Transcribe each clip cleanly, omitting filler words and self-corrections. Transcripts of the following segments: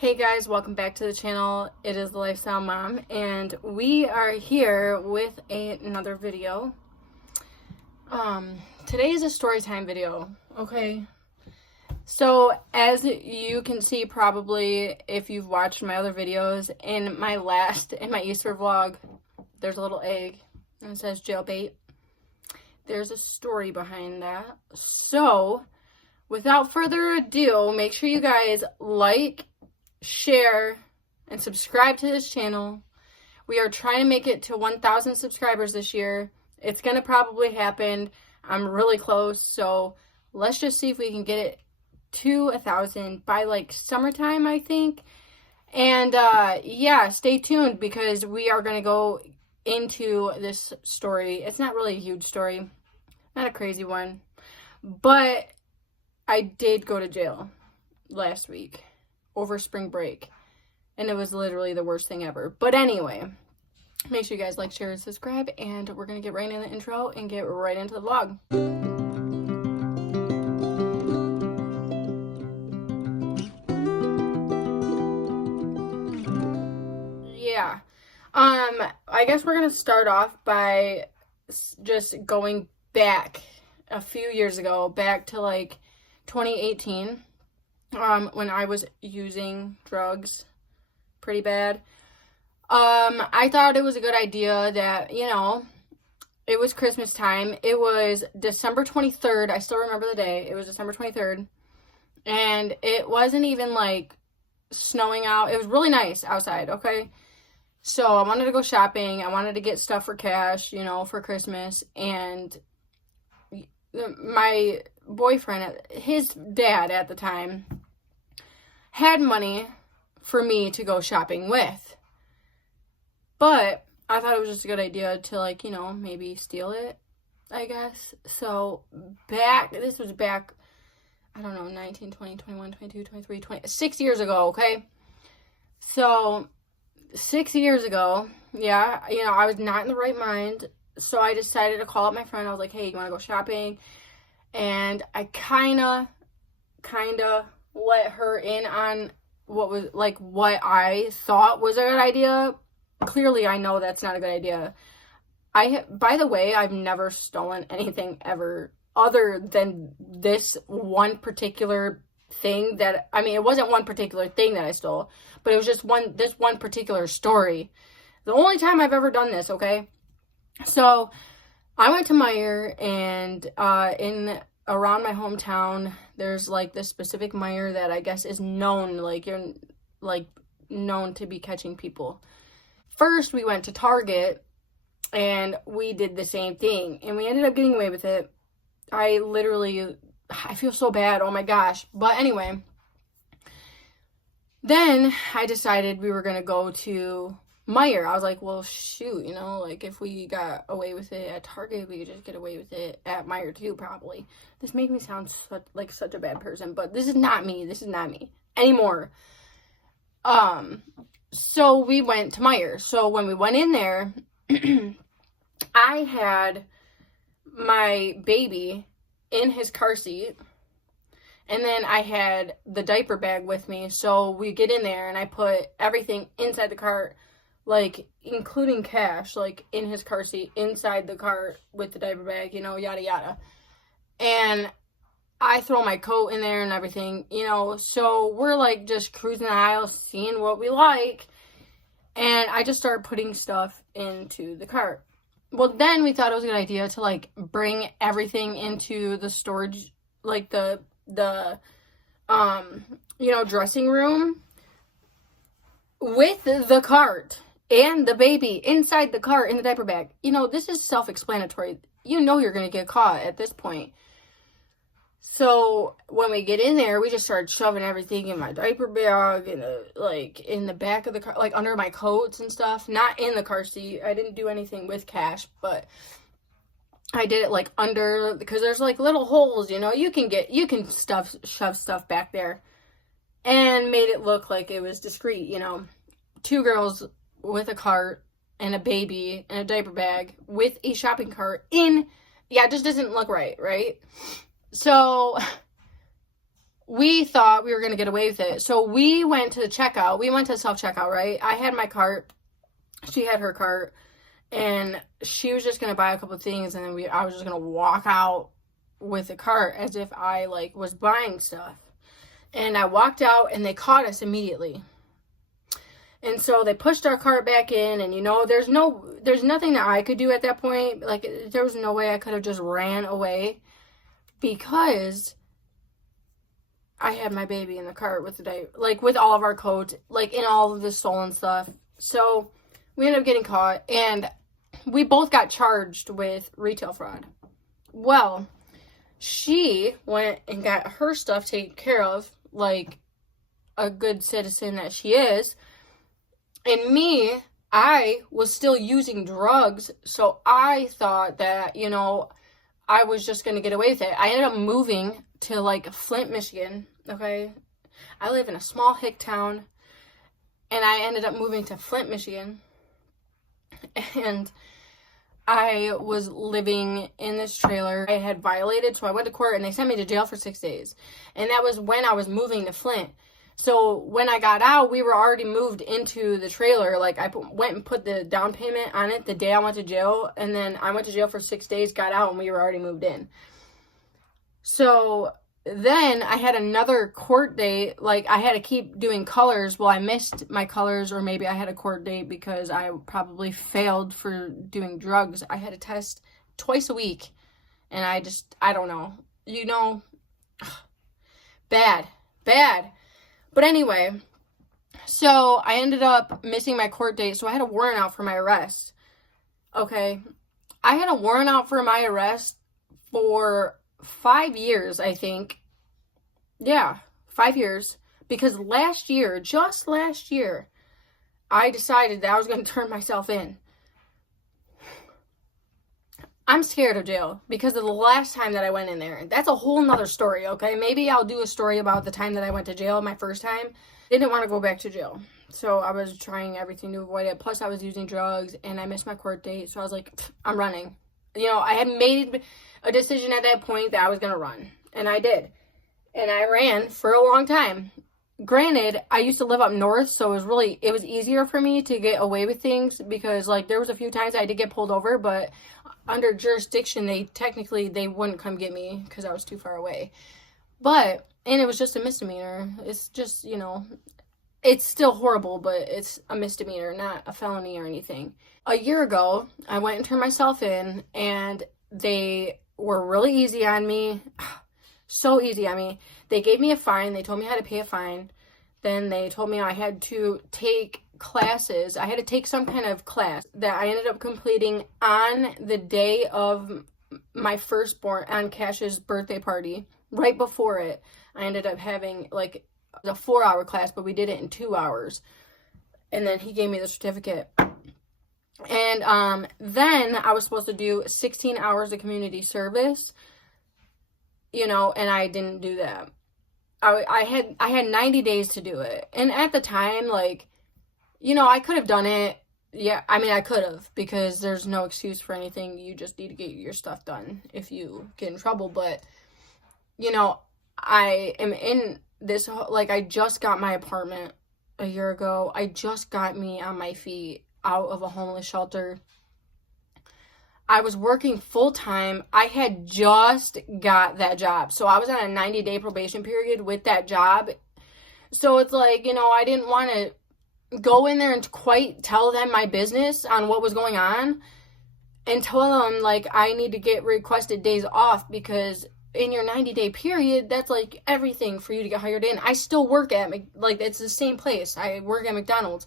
Hey guys, welcome back to the channel. It is the Lifestyle Mom, and we are here with another video. Today is a story time video, okay? So, as you can see probably if you've watched my other videos, in my Easter vlog, there's a little egg, and it says jailbait. There's a story behind that. So, without further ado, make sure you guys like, share, and subscribe to this channel. We are trying to make it to 1,000 subscribers this year. It's going to probably happen. I'm really close, so let's just see if we can get it to 1,000 by like summertime, I think. And yeah, stay tuned because we are going to go into this story. It's not really a huge story, not a crazy one, but I did go to jail last week over spring break, and it was literally the worst thing ever. But anyway, make sure you guys like, share, and subscribe, and we're gonna get right into the intro and get right into the vlog. Yeah, I guess we're gonna start off by just going back a few years ago, back to like 2018. When I was using drugs pretty bad. I thought it was a good idea that, it was Christmas time. It was December 23rd. I still remember the day. It was December 23rd. And it wasn't even like snowing out. It was really nice outside, okay? So I wanted to go shopping. I wanted to get stuff for cash, for Christmas. And my boyfriend, his dad at the time, had money for me to go shopping with. But I thought it was just a good idea to maybe steal it, I guess. So this was back, I don't know, 19, 20, 21, 22, 23, 20, 6 years ago, okay? So 6 years ago, yeah, I was not in the right mind. So I decided to call up my friend. I was like, hey, you want to go shopping? And I kind of let her in on what I thought was a good idea. Clearly, I know that's not a good idea. By the way, I've never stolen anything ever other than this one particular thing it wasn't one particular thing that I stole, but it was just this one particular story. The only time I've ever done this, okay? So I went to Meijer, and around my hometown, there's like this specific Meijer that I guess is known, you're known to be catching people. First, we went to Target, and we did the same thing, and we ended up getting away with it. I feel so bad, oh my gosh. But anyway, then I decided we were gonna go to Meijer. I was like, well, shoot, if we got away with it at Target, we could just get away with it at Meijer too, probably. This makes me sound such a bad person, but this is not me. This is not me anymore. So we went to Meijer. So when we went in there, I had my baby in his car seat, and then I had the diaper bag with me. So we get in there, and I put everything inside the cart, including cash, in his car seat, inside the cart with the diaper bag, yada yada. And I throw my coat in there and everything, so we're just cruising the aisle, seeing what we like. And I just started putting stuff into the cart. Well, then we thought it was a good idea to bring everything into the storage, the dressing room with the cart. And the baby inside the cart in the diaper bag. This is self-explanatory. You're going to get caught at this point. So when we get in there, we just started shoving everything in my diaper bag, in the back of the car, under my coats and stuff. Not in the car seat. I didn't do anything with cash, but I did it under, because there's little holes. You can shove stuff back there, and made it look like it was discreet. Two girls with a cart and a baby and a diaper bag with a shopping cart it just doesn't look right? So we thought we were going to get away with it. So we went to the checkout. We went to self-checkout, right? I had my cart. She had her cart. And she was just going to buy a couple of things. And then I was just going to walk out with the cart as if I, like, was buying stuff. And I walked out and they caught us immediately. And so they pushed our cart back in. And, you know, there's nothing that I could do at that point. Like, there was no way I could have just ran away. Because I had my baby in the cart with with all of our coats, like in all of the stolen stuff. So we ended up getting caught, and we both got charged with retail fraud. Well, she went and got her stuff taken care of, like a good citizen that she is. And me, I was still using drugs, so I thought that, you know, I was just going to get away with it. I ended up moving to, like, Flint, Michigan, okay? I live in a small hick town, and I ended up moving to Flint, Michigan, and I was living in this trailer. I had violated, so I went to court, and they sent me to jail for 6 days, and that was when I was moving to Flint. So when I got out, we were already moved into the trailer. Like, I went and put the down payment on it the day I went to jail. And then I went to jail for 6 days, got out, and we were already moved in. So then I had another court date. Like, I had to keep doing colors. Well, I missed my colors, or maybe I had a court date because I probably failed for doing drugs. I had a test twice a week. And I don't know. You know, bad. But anyway, so I ended up missing my court date, so I had a warrant out for my arrest. Okay, I had a warrant out for my arrest for 5 years, I think. Yeah, 5 years. Because just last year, I decided that I was going to turn myself in. I'm scared of jail because of the last time that I went in there. That's a whole nother story, okay? Maybe I'll do a story about the time that I went to jail my first time. Didn't want to go back to jail. So I was trying everything to avoid it. Plus I was using drugs and I missed my court date. So I was like, I'm running. You know, I had made a decision at that point that I was going to run. And I did. And I ran for a long time. Granted, I used to live up north, so it was easier for me to get away with things because, like, there was a few times I did get pulled over, but under jurisdiction, they wouldn't come get me because I was too far away. And it was just a misdemeanor. It's just, you know, it's still horrible, but it's a misdemeanor, not a felony or anything. A year ago, I went and turned myself in, and they were really easy on me. So easy on me. They gave me a fine. They told me how to pay a fine. Then they told me I had to take classes. I had to take some kind of class that I ended up completing on the day of my firstborn, on Cash's birthday party. Right before it, I ended up having, like, a 4-hour class, but we did it in 2 hours. And then he gave me the certificate. And then I was supposed to do 16 hours of community service. You know, and I didn't do that. I had 90 days to do it. And at the time, like, you know, I could have done it. Yeah, I mean, I could have, because there's no excuse for anything. You just need to get your stuff done if you get in trouble. But, you know, I am in this, like, I just got my apartment a year ago. I just got me on my feet out of a homeless shelter. I was working full-time. I had just got that job. So I was on a 90-day probation period with that job. So it's like, you know, I didn't want to go in there and quite tell them my business on what was going on and tell them, like, I need to get requested days off because in your 90-day period, that's, like, everything for you to get hired in. I still work at, like, it's the same place. I work at McDonald's.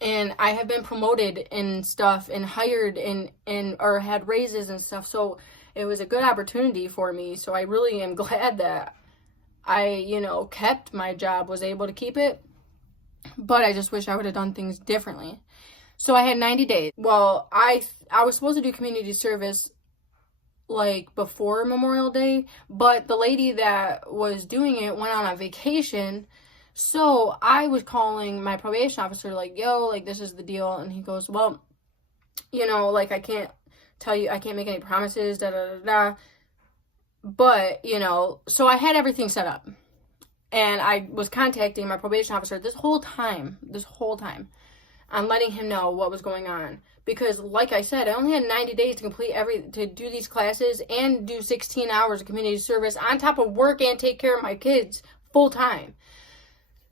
And I have been promoted and stuff and hired and or had raises and stuff. So it was a good opportunity for me. So I really am glad that I, you know, kept my job, was able to keep it. But I just wish I would have done things differently. So I had 90 days. Well, I was supposed to do community service, like, before Memorial Day. But the lady that was doing it went on a vacation. So I was calling my probation officer, like, yo, like, this is the deal. And he goes, well, you know, like, I can't tell you, I can't make any promises, da, da, da, da. But, you know, so I had everything set up. And I was contacting my probation officer this whole time, on letting him know what was going on. Because, like I said, I only had 90 days to do these classes and do 16 hours of community service on top of work and take care of my kids full time.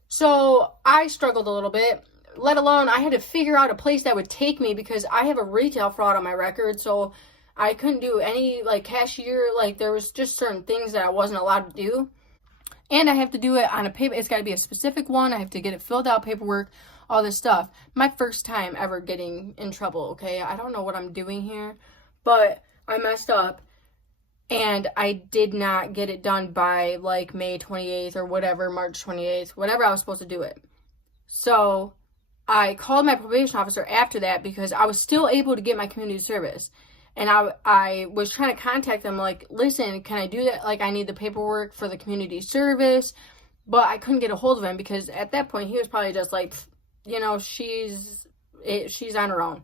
So I struggled a little bit, let alone I had to figure out a place that would take me because I have a retail fraud on my record. So I couldn't do any, like, cashier. Like, there was just certain things that I wasn't allowed to do. And I have to do it on a paper. It's got to be a specific one. I have to get it filled out, paperwork, all this stuff. My first time ever getting in trouble, okay? I don't know what I'm doing here, but I messed up. And I did not get it done by, like, May 28th or whatever, March 28th, whatever I was supposed to do it. So I called my probation officer after that because I was still able to get my community service. And I was trying to contact them, like, listen, can I do that? Like, I need the paperwork for the community service. But I couldn't get a hold of him because at that point, he was probably just like, you know, she's on her own.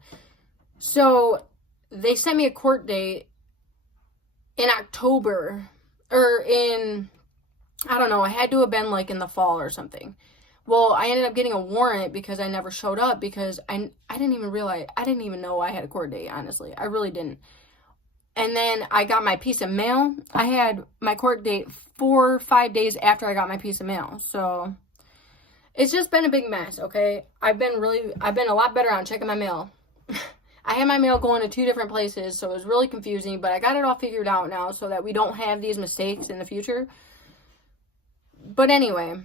So they sent me a court date in October, or in, I don't know, it had to have been like in the fall or something. Well, I ended up getting a warrant because I never showed up because I didn't even know I had a court date, honestly. I really didn't. And then I got my piece of mail. I had my court date 4 or 5 days after I got my piece of mail. So it's just been a big mess, okay? I've been a lot better on checking my mail. I had my mail going to 2 different places, so it was really confusing, but I got it all figured out now so that we don't have these mistakes in the future. But anyway,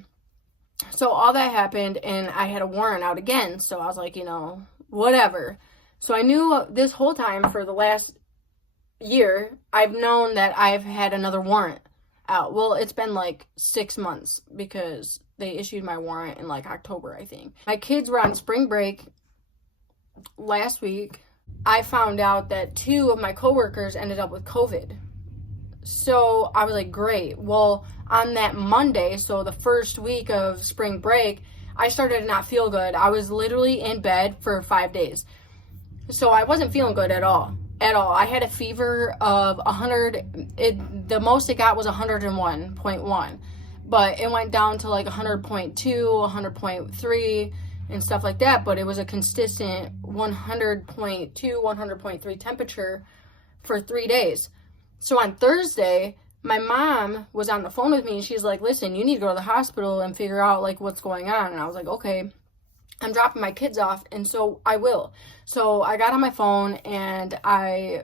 so all that happened, and I had a warrant out again, so I was like, you know, whatever. So I knew this whole time for the last year, I've known that I've had another warrant out. Well, it's been like 6 months because they issued my warrant in like October, I think. My kids were on spring break last week. I found out that 2 of my coworkers ended up with COVID. So I was like, great. Well, on that Monday, so the first week of spring break, I started to not feel good. I was literally in bed for 5 days. So I wasn't feeling good at all. I had a fever of 100. The most it got was 101.1. But it went down to like 100.2, 100.3, and stuff like that. But it was a consistent 100.2, 100.3 temperature for 3 days. So on Thursday, my mom was on the phone with me, and she's like, listen, you need to go to the hospital and figure out, like, what's going on. And I was like, okay, I'm dropping my kids off, and so I will. So I got on my phone, and I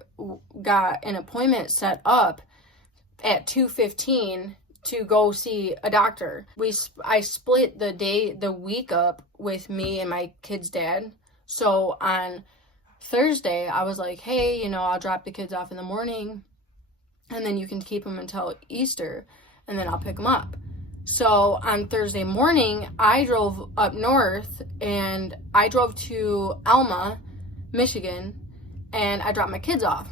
got an appointment set up at 2:15 to go see a doctor. I split the week up with me and my kid's dad. So on Thursday, I was like, hey, you know, I'll drop the kids off in the morning, and then you can keep them until Easter, and then I'll pick them up. So on Thursday morning, I drove up north, and I drove to Alma, Michigan, and I dropped my kids off.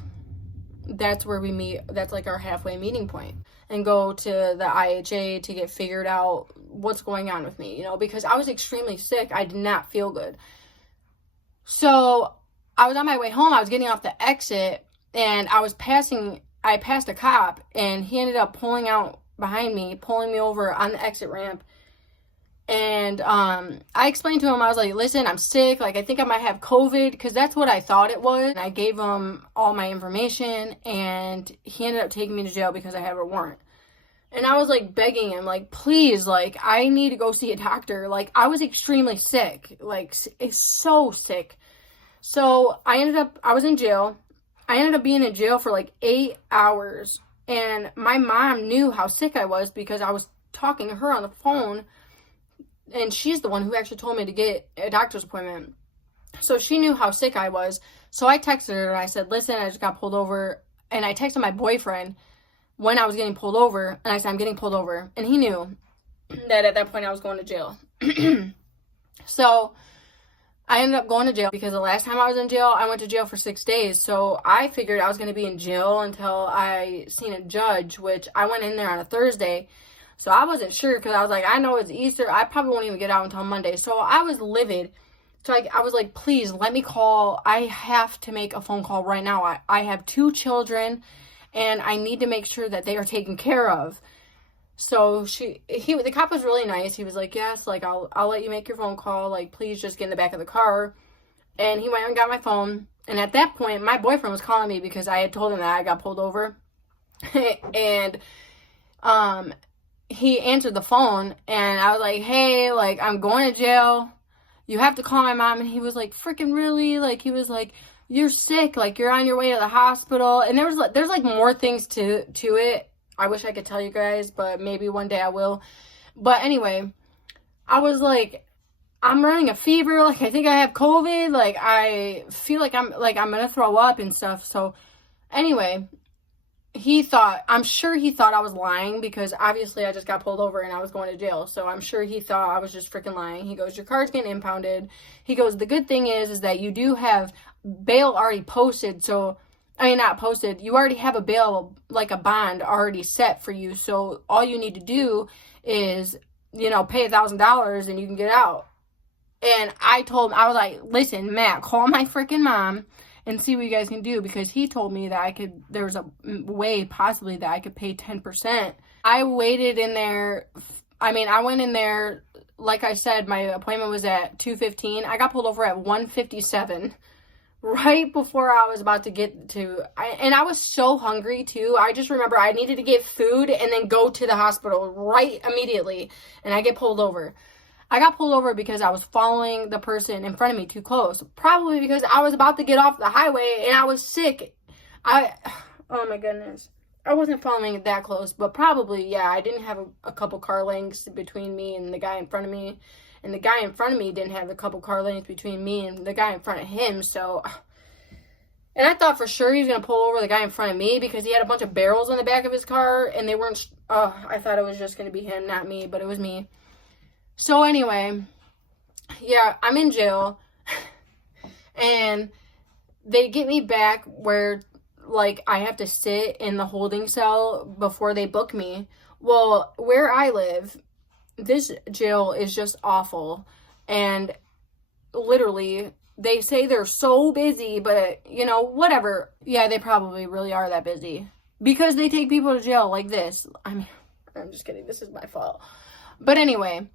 That's where we meet. That's like our halfway meeting point. And go to the IHA to get figured out what's going on with me, you know, because I was extremely sick. I did not feel good. So I was on my way home. I was getting off the exit, and I passed a cop, and he ended up pulling out behind me, pulling me over on the exit ramp. And I explained to him, I was like, listen, I'm sick. Like, I think I might have COVID, because that's what I thought it was. And I gave him all my information, and he ended up taking me to jail because I have a warrant. And I was, like, begging him, like, please, like, I need to go see a doctor. Like, I was extremely sick. Like, it's so sick. So I was in jail. I ended up being in jail for, like, 8 hours. And my mom knew how sick I was because I was talking to her on the phone. And she's the one who actually told me to get a doctor's appointment. So she knew how sick I was. So I texted her and I said, listen, I just got pulled over. And I texted my boyfriend when I was getting pulled over. And I said, I'm getting pulled over. And he knew that at that point I was going to jail. So I ended up going to jail because the last time I was in jail, I went to jail for 6 days. So I figured I was going to be in jail until I seen a judge, which I went in there on a Thursday. So I wasn't sure because I was like, I know it's Easter. I probably won't even get out until Monday. So I was livid. So I was like, please let me call. I have to make a phone call right now. I have 2 children, and I need to make sure that they are taken care of. So the cop was really nice. He was like, yes, like, I'll let you make your phone call. Like, please just get in the back of the car. And he went and got my phone. And at that point, my boyfriend was calling me because I had told him that I got pulled over. And, he answered the phone. And I was like, hey, like, I'm going to jail. You have to call my mom. And he was like, freaking really? Like, he was like, you're sick. Like, you're on your way to the hospital. And there's like more things to it. I wish I could tell you guys, but maybe one day I will. But anyway, I was like, I'm running a fever. Like, I think I have COVID. Like, I feel like I'm going to throw up and stuff. So anyway, I'm sure he thought I was lying because obviously I just got pulled over and I was going to jail. So I'm sure he thought I was just freaking lying. He goes, your car's getting impounded. He goes, the good thing is that you do have bail already posted. So, I mean, not posted. You already have a bail, like a bond already set for you. So all you need to do is, pay $1,000 and you can get out. And I was like, listen, Matt, call my freaking mom and see what you guys can do, because he told me that there was a way possibly that I could pay 10%. I waited in there. I went in there, like I said, my appointment was at 2:15. I got pulled over at 1:57, right before I was about to get to, and I was so hungry too. I just remember I needed to get food and then go to the hospital right immediately, and I get pulled over. I got pulled over because I was following the person in front of me too close. Probably because I was about to get off the highway and I was sick. Oh my goodness. I wasn't following it that close, but probably, yeah, I didn't have a couple car lengths between me and the guy in front of me. And the guy in front of me didn't have a couple car lengths between me and the guy in front of him, so. And I thought for sure he was going to pull over the guy in front of me because he had a bunch of barrels in the back of his car and they weren't, I thought it was just going to be him, not me, but it was me. So anyway, yeah, I'm in jail, and they get me back where, like, I have to sit in the holding cell before they book me. Well, where I live, this jail is just awful, and literally, they say they're so busy, but, whatever. Yeah, they probably really are that busy, because they take people to jail like this. I'm just kidding, this is my fault. But anyway,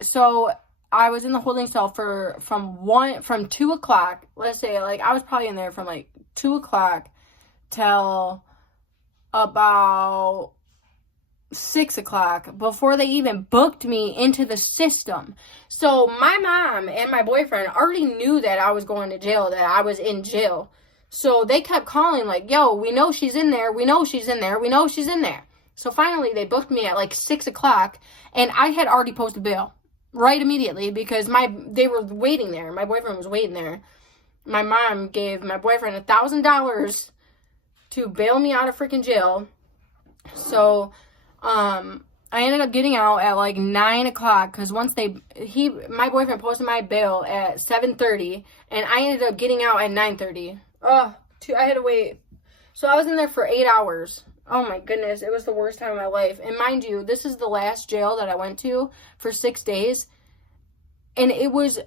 so I was in the holding cell from 2 o'clock, let's say, like, I was probably in there from, like, 2 o'clock till about 6 o'clock before they even booked me into the system. So my mom and my boyfriend already knew that I was going to jail, that I was in jail. So they kept calling, like, yo, we know she's in there, we know she's in there, we know she's in there. So finally, they booked me at like 6 o'clock, and I had already posted bail right immediately because they were waiting there. My boyfriend was waiting there. My mom gave my boyfriend $1,000 to bail me out of freaking jail. So, I ended up getting out at like 9 o'clock because my boyfriend posted my bail at 7:30, and I ended up getting out at 9:30. I had to wait. So I was in there for 8 hours. Oh my goodness, it was the worst time of my life. And mind you, this is the last jail that I went to for 6 days. And it was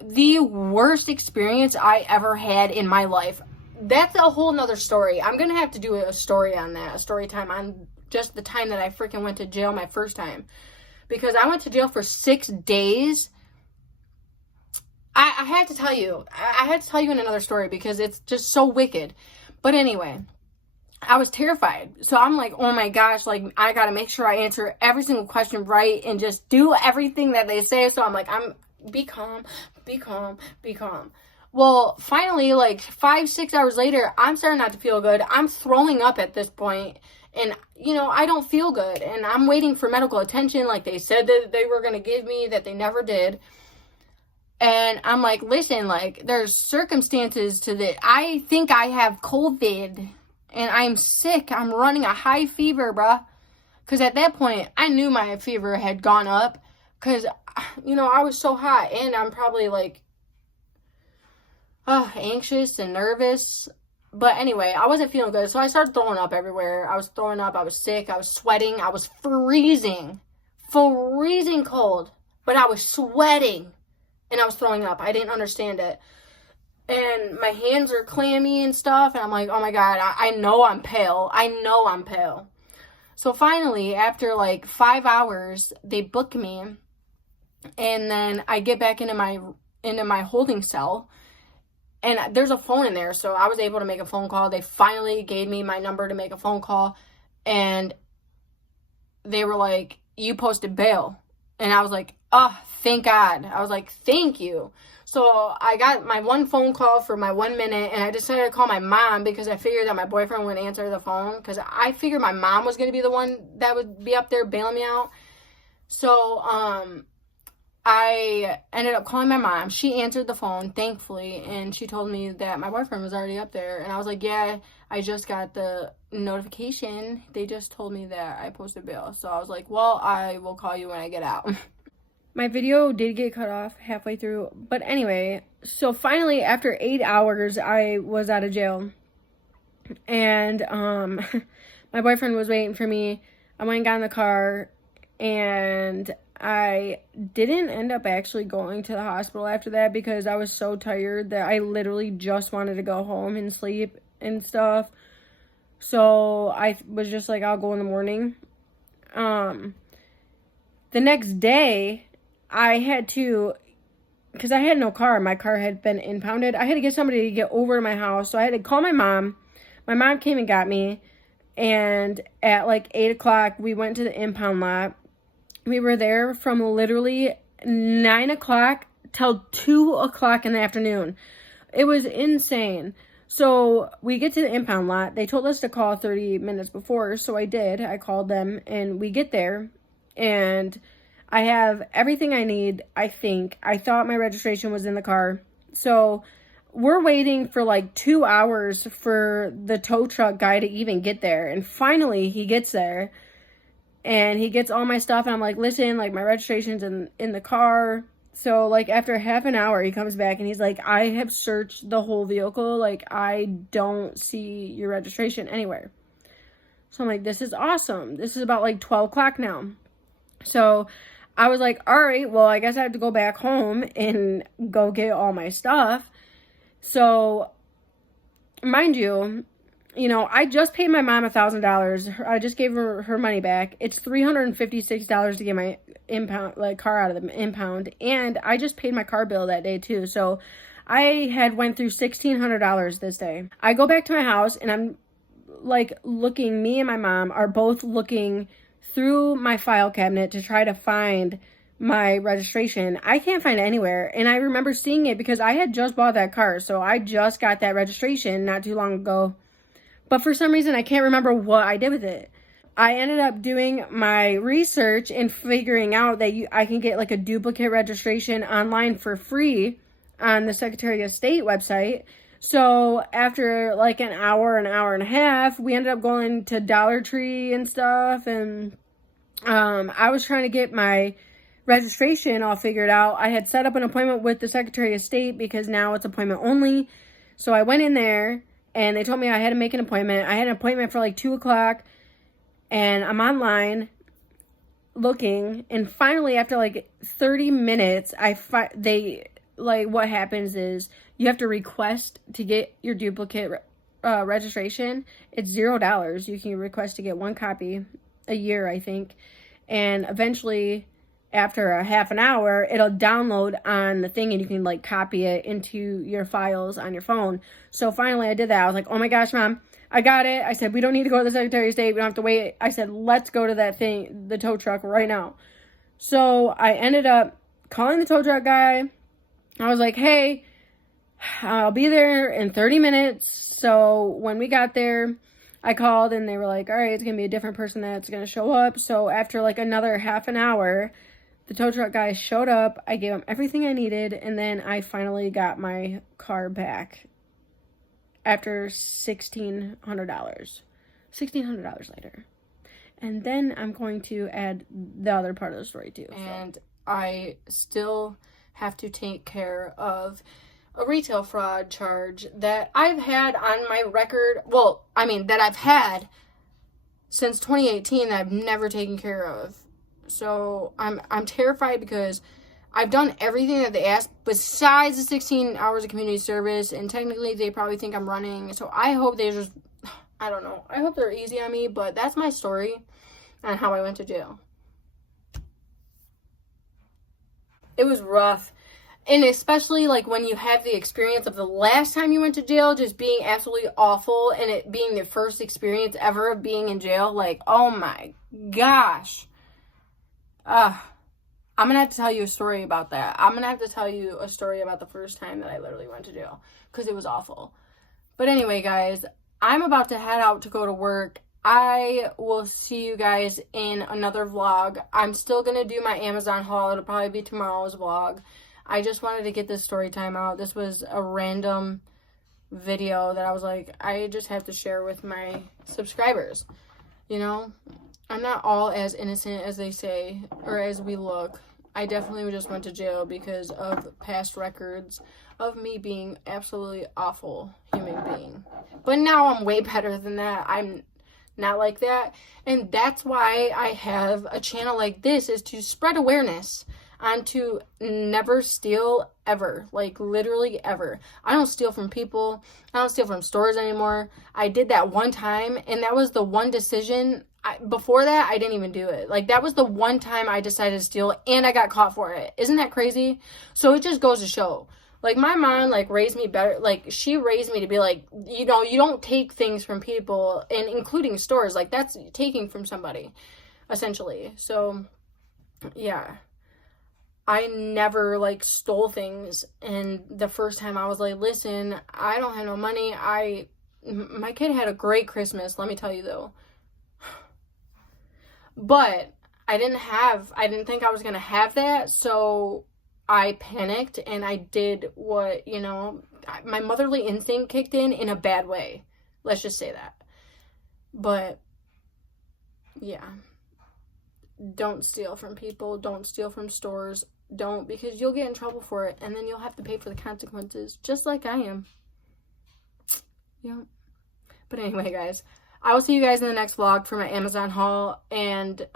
the worst experience I ever had in my life. That's a whole nother story. I'm going to have to do a story on that, a story time on just the time that I freaking went to jail my first time. Because I went to jail for 6 days. I had to tell you. I had to tell you in another story because it's just so wicked. But anyway, I was terrified. So I'm like, oh my gosh, like, I got to make sure I answer every single question right and just do everything that they say. So I'm like, be calm, be calm, be calm. Well, finally, like 5-6 hours later, I'm starting not to feel good. I'm throwing up at this point, and, I don't feel good. And I'm waiting for medical attention like they said that they were going to give me, that they never did. And I'm like, listen, like, there's circumstances to that. I think I have COVID. And I'm sick. I'm running a high fever, bruh. Because at that point, I knew my fever had gone up. Because, I was so hot. And I'm probably, like, anxious and nervous. But anyway, I wasn't feeling good. So I started throwing up everywhere. I was throwing up. I was sick. I was sweating. I was freezing. Freezing cold. But I was sweating. And I was throwing up. I didn't understand it. and my hands are clammy and stuff, and I'm like, oh my God, I know I'm pale. I know I'm pale. So finally, after like 5 hours, they book me, and then I get back into my holding cell, and there's a phone in there, so I was able to make a phone call. They finally gave me my number to make a phone call, and they were like, you posted bail. And I was like, oh, thank God. I was like, thank you. So I got my one phone call for my 1 minute, and I decided to call my mom because I figured that my boyfriend would answer the phone, because I figured my mom was going to be the one that would be up there bailing me out. So I ended up calling my mom. She answered the phone, thankfully, and she told me that my boyfriend was already up there. And I was like, yeah, I just got the notification. They just told me that I posted bail. So I was like, well, I will call you when I get out. My video did get cut off halfway through. But anyway, so finally, after 8 hours, I was out of jail. And my boyfriend was waiting for me. I went and got in the car, and I didn't end up actually going to the hospital after that because I was so tired that I literally just wanted to go home and sleep and stuff. So I was just like, I'll go in the morning. The next day, I had to, because I had no car. My car had been impounded. I had to get somebody to get over to my house. So I had to call my mom. My mom came and got me. And at like 8 o'clock, we went to the impound lot. We were there from literally 9 o'clock till 2 o'clock in the afternoon. It was insane. So we get to the impound lot. They told us to call 30 minutes before. So I did. I called them, and we get there, and I have everything I need, I think. I thought my registration was in the car. So we're waiting for like 2 hours for the tow truck guy to even get there. And finally he gets there. And he gets all my stuff, and I'm like, listen, like, my registration's in the car. So, like, after half an hour, he comes back, and he's like, I have searched the whole vehicle. Like, I don't see your registration anywhere. So, I'm like, this is awesome. This is about, like, 12 o'clock now. So, I was like, all right, well, I guess I have to go back home and go get all my stuff. So, mind you, I just paid my mom $1,000. I just gave her money back. It's $356 to get my car out of the impound. And I just paid my car bill that day too. So I had went through $1,600 this day. I go back to my house, and I'm like looking, me and my mom are both looking through my file cabinet to try to find my registration. I can't find it anywhere. And I remember seeing it because I had just bought that car. So I just got that registration not too long ago. But for some reason, I can't remember what I did with it. I ended up doing my research and figuring out that I can get like a duplicate registration online for free on the Secretary of State website. So after like an hour and a half, we ended up going to Dollar Tree and stuff. And I was trying to get my registration all figured out. I had set up an appointment with the Secretary of State because now it's appointment only. So I went in there, and they told me I had to make an appointment. I had an appointment for like 2 o'clock, and I'm online looking. And finally, after like 30 minutes, what happens is you have to request to get your duplicate registration. It's $0. You can request to get one copy a year, I think. And eventually, after a half an hour, it'll download on the thing, and you can like copy it into your files on your phone. So finally I did that. I was like, oh my gosh, Mom, I got it. I said, we don't need to go to the Secretary of State. We don't have to wait. I said, let's go to that thing, the tow truck right now. So I ended up calling the tow truck guy. I was like, hey, I'll be there in 30 minutes. So when we got there, I called, and they were like, all right, it's going to be a different person that's going to show up. So after like another half an hour, the tow truck guy showed up. I gave him everything I needed, and then I finally got my car back after $1,600. $1,600 later. And then I'm going to add the other part of the story too. And I still have to take care of a retail fraud charge that I've had on my record. Well, I mean, that I've had since 2018 that I've never taken care of. So I'm terrified because I've done everything that they asked besides the 16 hours of community service, and technically they probably think I'm running. So I hope they just, I don't know. I hope they're easy on me, but that's my story on how I went to jail. It was rough. And especially, like, when you have the experience of the last time you went to jail just being absolutely awful, and it being the first experience ever of being in jail, like, oh my gosh. I'm going to have to tell you a story about that. I'm going to have to tell you a story about the first time that I literally went to jail, because it was awful. But anyway, guys, I'm about to head out to go to work. I will see you guys in another vlog. I'm still going to do my Amazon haul. It'll probably be tomorrow's vlog. I just wanted to get this story time out. This was a random video that I was like, I just have to share with my subscribers. You know, I'm not all as innocent as they say, or as we look. I definitely just went to jail because of past records of me being absolutely awful human being. But now I'm way better than that. I'm not like that. And that's why I have a channel like this, is to spread awareness on to never steal ever. Like, literally ever. I don't steal from people. I don't steal from stores anymore. I did that one time, and that was the one decision. Before that, I didn't even do it. Like, that was the one time I decided to steal, and I got caught for it. Isn't that crazy? So it just goes to show. Like, my mom, like, raised me better. Like, she raised me to be like, you know, you don't take things from people, and including stores. Like, that's taking from somebody, essentially. So, yeah. I never, like, stole things, and the first time I was like, listen, I don't have no money. My kid had a great Christmas, let me tell you, though. But I didn't think I was going to have that, so I panicked, and I did what, you know, my motherly instinct kicked in a bad way. Let's just say that. But, yeah. Don't steal from people. Don't steal from stores. Don't, because you'll get in trouble for it, and then you'll have to pay for the consequences, just like I am. Yeah. But anyway, guys, I will see you guys in the next vlog for my Amazon haul, and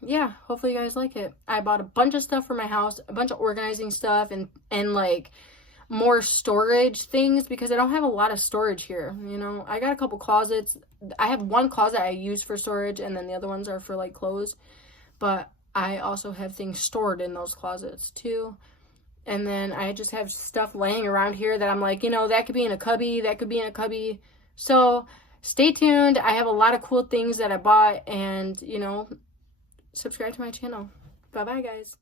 yeah, hopefully you guys like it. I bought a bunch of stuff for my house, a bunch of organizing stuff, and like more storage things, because I don't have a lot of storage here, you know. I got a couple closets. I have one closet I use for storage, and then the other ones are for like clothes, but I also have things stored in those closets too. And then I just have stuff laying around here that I'm like, you know, that could be in a cubby, that could be in a cubby. So stay tuned. I have a lot of cool things that I bought, and, you know, subscribe to my channel. Bye-bye, guys.